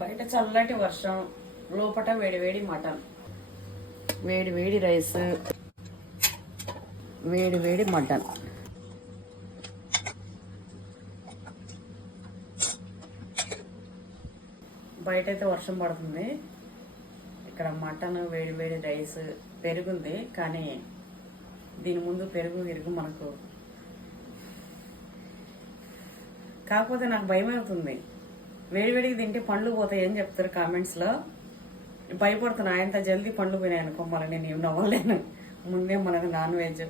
బయట చల్లటి వర్షం, లోపట వేడి వేడి మటన్, వేడి వేడి రైస్, వేడి వేడి మటన్. బయట అయితే వర్షం పడుతుంది, ఇక్కడ మటన్, వేడి వేడి రైస్, పెరుగుంది. కానీ దీని ముందు పెరుగు గిరుగు మనకు, కాకపోతే నాకు భయం అవుతుంది. వేడివేడికి తింటే పండ్లు పోతాయి అని చెప్తారు కామెంట్స్లో. భయపడుతున్నా, ఆయనంత జల్దీ పండ్లు పోయినాయి అనుకో, మళ్ళీ నేను నవ్వలేను. ముందే మనకు నాన్ వెజ్